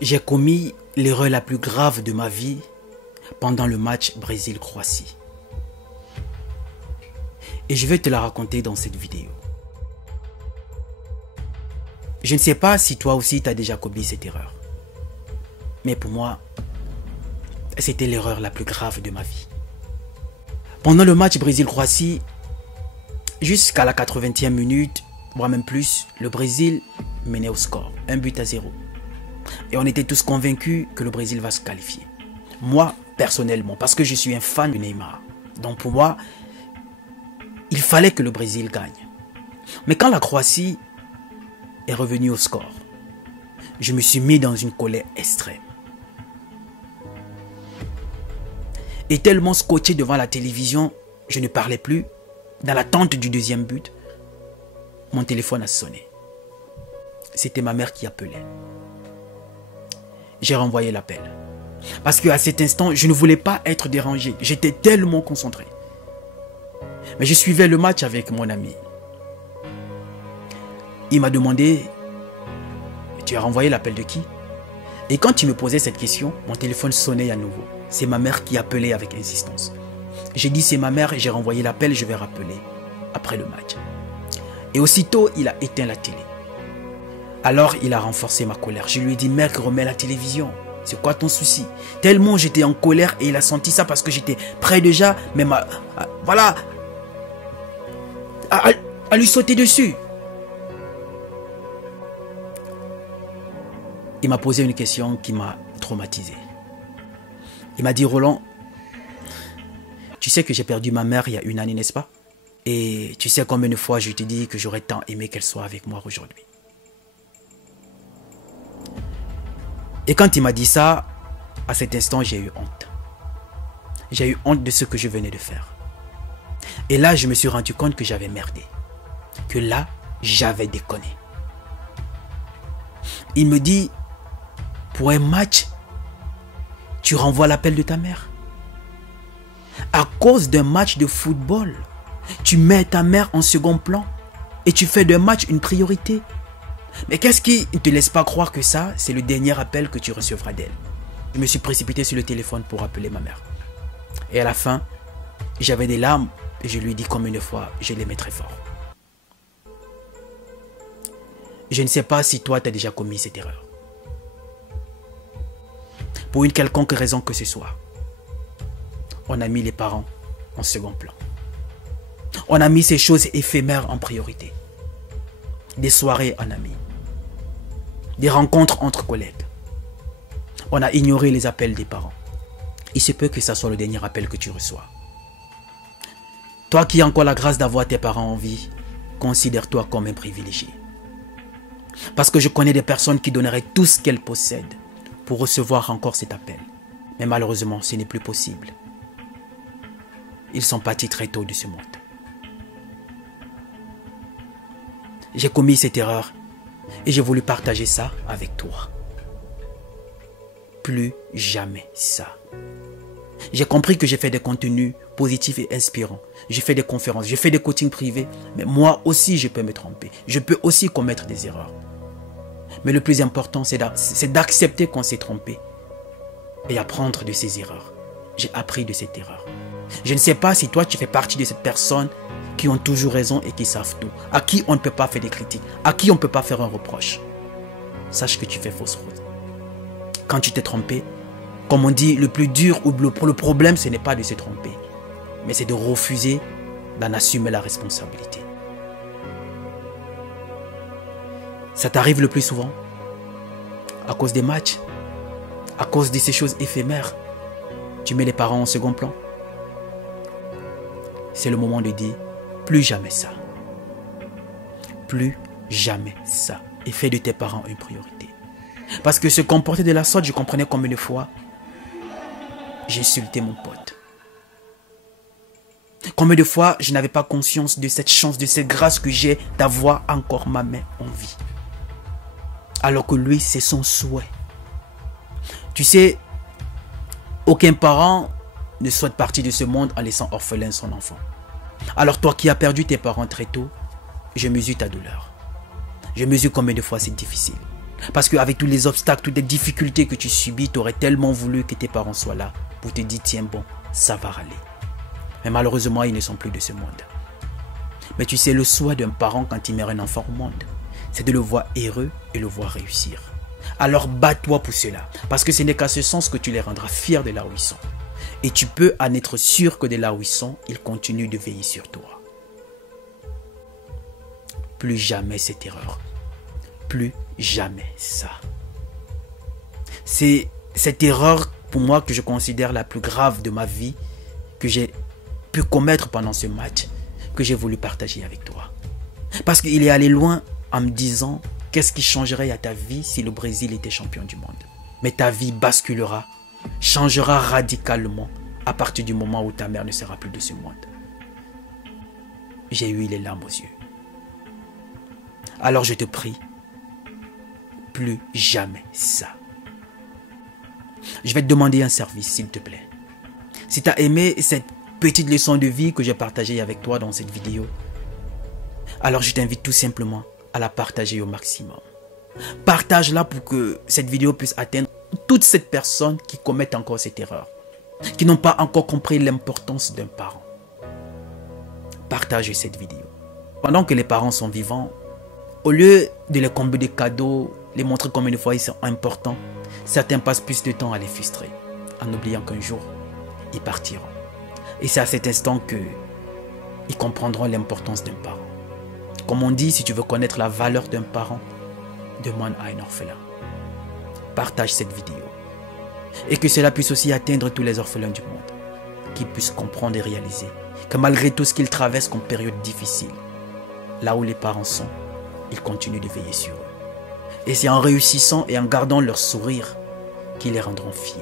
J'ai commis l'erreur la plus grave de ma vie pendant le match Brésil-Croatie. Et je vais te la raconter dans cette vidéo. Je ne sais pas si toi aussi tu as déjà commis cette erreur. Mais pour moi, c'était l'erreur la plus grave de ma vie. Pendant le match Brésil-Croatie, jusqu'à la 80e minute, voire même plus, le Brésil menait au score, 1-0. Et on était tous convaincus que le Brésil va se qualifier. Moi, personnellement, parce que je suis un fan de Neymar. Donc pour moi, il fallait que le Brésil gagne. Mais quand la Croatie est revenue au score, je me suis mis dans une colère extrême. Et tellement scotché devant la télévision, je ne parlais plus. Dans l'attente du deuxième but, mon téléphone a sonné. C'était ma mère qui appelait. J'ai renvoyé l'appel. Parce qu'à cet instant, je ne voulais pas être dérangé. J'étais tellement concentré. Mais je suivais le match avec mon ami. Il m'a demandé, tu as renvoyé l'appel de qui? Et quand il me posait cette question, mon téléphone sonnait à nouveau. C'est ma mère qui appelait avec insistance. J'ai dit c'est ma mère et j'ai renvoyé l'appel, je vais rappeler après le match. Et aussitôt, il a éteint la télé. Alors, il a renforcé ma colère. Je lui ai dit, mec, remets la télévision. C'est quoi ton souci? Tellement j'étais en colère et il a senti ça parce que j'étais prêt déjà, même voilà, à lui sauter dessus. Il m'a posé une question qui m'a traumatisé. Il m'a dit, Roland, tu sais que j'ai perdu ma mère il y a 1 année, n'est-ce pas? Et tu sais combien de fois je te dis que j'aurais tant aimé qu'elle soit avec moi aujourd'hui. Et quand il m'a dit ça, à cet instant, j'ai eu honte. J'ai eu honte de ce que je venais de faire. Et là, je me suis rendu compte que j'avais merdé. Que là, j'avais déconné. Il me dit, pour un match, tu renvoies l'appel de ta mère. À cause d'un match de football, tu mets ta mère en second plan et tu fais d'un match une priorité. Mais qu'est-ce qui ne te laisse pas croire que ça, c'est le dernier appel que tu recevras d'elle? Je me suis précipité sur le téléphone pour appeler ma mère. Et à la fin, j'avais des larmes et je lui ai dit combien de fois je l'aimais très fort. Je ne sais pas si toi, tu as déjà commis cette erreur. Pour une quelconque raison que ce soit, on a mis les parents en second plan. On a mis ces choses éphémères en priorité. Des soirées en amis. Des rencontres entre collègues. On a ignoré les appels des parents. Il se peut que ça soit le dernier appel que tu reçois. Toi qui as encore la grâce d'avoir tes parents en vie, considère-toi comme un privilégié. Parce que je connais des personnes qui donneraient tout ce qu'elles possèdent pour recevoir encore cet appel. Mais malheureusement, ce n'est plus possible. Ils sont partis très tôt de ce monde. J'ai commis cette erreur et j'ai voulu partager ça avec toi. Plus jamais ça. J'ai compris que j'ai fait des contenus positifs et inspirants. J'ai fait des conférences, j'ai fait des coachings privés. Mais moi aussi, je peux me tromper. Je peux aussi commettre des erreurs. Mais le plus important, c'est d'accepter qu'on s'est trompé et apprendre de ces erreurs. J'ai appris de cette erreur. Je ne sais pas si toi, tu fais partie de cette personne qui ont toujours raison et qui savent tout, à qui on ne peut pas faire des critiques, à qui on ne peut pas faire un reproche. Sache que tu fais fausse route. Quand tu t'es trompé, comme on dit, le plus dur ou le problème, ce n'est pas de se tromper, mais c'est de refuser d'en assumer la responsabilité. Ça t'arrive le plus souvent à cause des matchs, à cause de ces choses éphémères. Tu mets les parents en second plan. C'est le moment de dire plus jamais ça. Plus jamais ça. Et fais de tes parents une priorité. Parce que se comporter de la sorte, je comprenais combien de fois j'ai insulté mon pote. Combien de fois je n'avais pas conscience de cette chance, de cette grâce que j'ai d'avoir encore ma mère en vie. Alors que lui, c'est son souhait. Tu sais, aucun parent ne souhaite partir de ce monde en laissant orphelin son enfant. Alors toi qui as perdu tes parents très tôt, je mesure ta douleur. Je mesure combien de fois c'est difficile. Parce qu'avec tous les obstacles, toutes les difficultés que tu subis, tu aurais tellement voulu que tes parents soient là pour te dire, tiens bon, ça va aller. Mais malheureusement, ils ne sont plus de ce monde. Mais tu sais, le souhait d'un parent quand il met un enfant au monde, c'est de le voir heureux et le voir réussir. Alors bats-toi pour cela, parce que ce n'est qu'à ce sens que tu les rendras fiers de là où ils sont. Et tu peux en être sûr que de là où ils sont, ils continuent de veiller sur toi. Plus jamais cette erreur. Plus jamais ça. C'est cette erreur pour moi que je considère la plus grave de ma vie que j'ai pu commettre pendant ce match que j'ai voulu partager avec toi. Parce qu'il est allé loin en me disant qu'est-ce qui changerait à ta vie si le Brésil était champion du monde. Mais ta vie basculera, changera radicalement à partir du moment où ta mère ne sera plus de ce monde. J'ai eu les larmes aux yeux. Alors je te prie, plus jamais ça. Je vais te demander un service, s'il te plaît. Si tu as aimé cette petite leçon de vie que j'ai partagée avec toi dans cette vidéo, alors je t'invite tout simplement à la partager au maximum. Partage-la pour que cette vidéo puisse atteindre toutes ces personnes qui commettent encore cette erreur, qui n'ont pas encore compris l'importance d'un parent. Partage cette vidéo. Pendant que les parents sont vivants, au lieu de les combler de cadeaux, les montrer combien de fois ils sont importants, certains passent plus de temps à les frustrer, en oubliant qu'un jour, ils partiront. Et c'est à cet instant qu'ils comprendront l'importance d'un parent. Comme on dit, si tu veux connaître la valeur d'un parent, demande à un orphelin. Partage cette vidéo. Et que cela puisse aussi atteindre tous les orphelins du monde. Qu'ils puissent comprendre et réaliser que malgré tout ce qu'ils traversent comme période difficile, là où les parents sont, ils continuent de veiller sur eux. Et c'est en réussissant et en gardant leur sourire qu'ils les rendront fiers.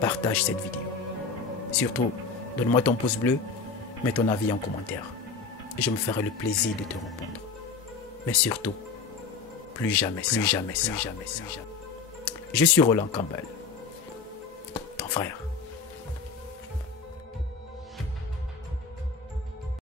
Partage cette vidéo. Surtout, donne-moi ton pouce bleu, mets ton avis en commentaire. Et je me ferai le plaisir de te répondre. Mais surtout, plus jamais ça. Je suis Roland Campbell, ton frère.